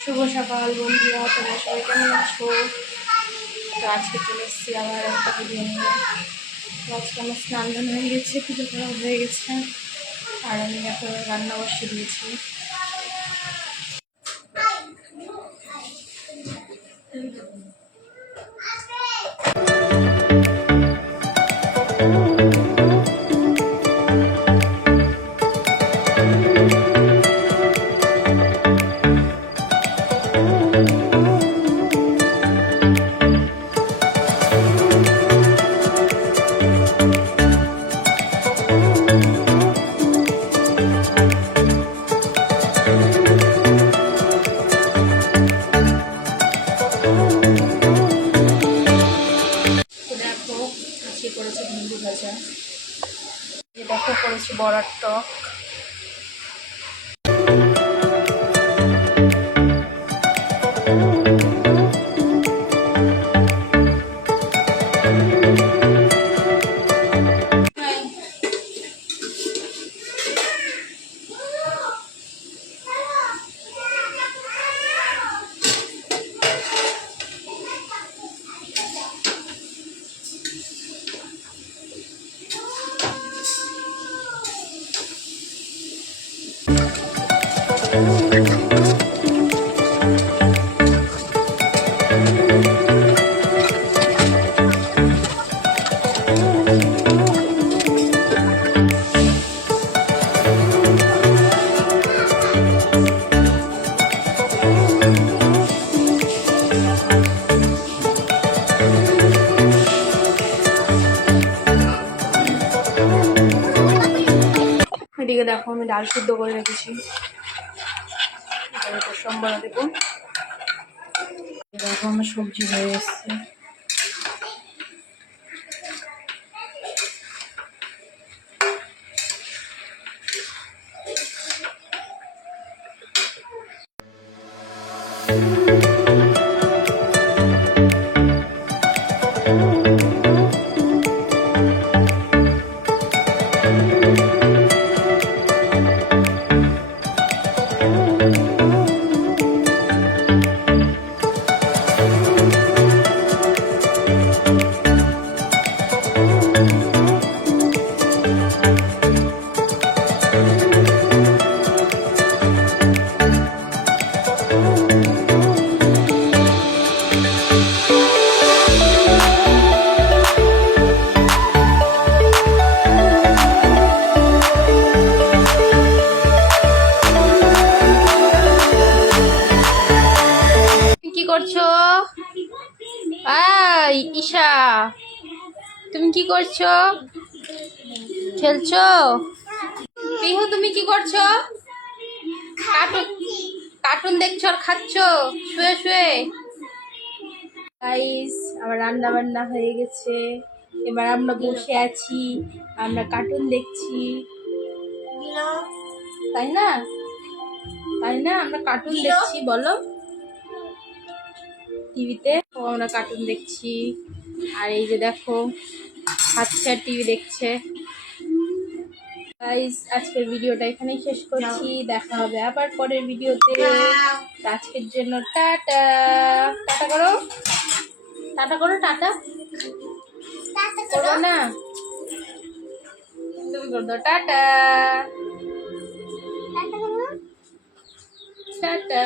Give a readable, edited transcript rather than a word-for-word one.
শুভ সকাল বন্ধুরা, তোমরা সবাই কেমন আছো? তো আজকে চলে এসেছি আবার একটা ভিডিও নিয়ে। তো আজকে আমার স্নান দান হয়ে গেছে, পুজো করা হয়ে গেছে, আর আমি এখন রান্না বসিয়ে দিয়েছি। করেছি ভেন্ডি ভাজা, দেখো করেছি বড়ার টক। এদিকে দেখো আমি ডাল সিদ্ধ করে রেখেছি, সোমবার দেবো। দেখো আমার সবজি হয়ে এসছে। কি করছো? ঈশা, তুমি কি করছো? খেলছো? পিহু তুমি কি করছো? কার্টুন দেখছো আর খাচ্ছো শুয়ে শুয়ে? গাইস, আমার রান্না বান্না হয়ে গেছে, এবার আমরা বসে আছি, আমরা কার্টুন দেখছি, তাই না? তাই না, আমরা কার্টুন দেখছি, বলো টিভিতে। ও আমরা কার্টুন দেখছি, আর এই যে দেখো খাচ্ছে আর টিভি দেখছে। গাইস, আজকের ভিডিওটা এখানেই শেষ করছি, দেখা হবে আবার পরের ভিডিওতে। আজকের জন্য টাটা। টাটা করো, টাটা করো, টাটা করো না, তুমি করে দাও টাটা। টাটা।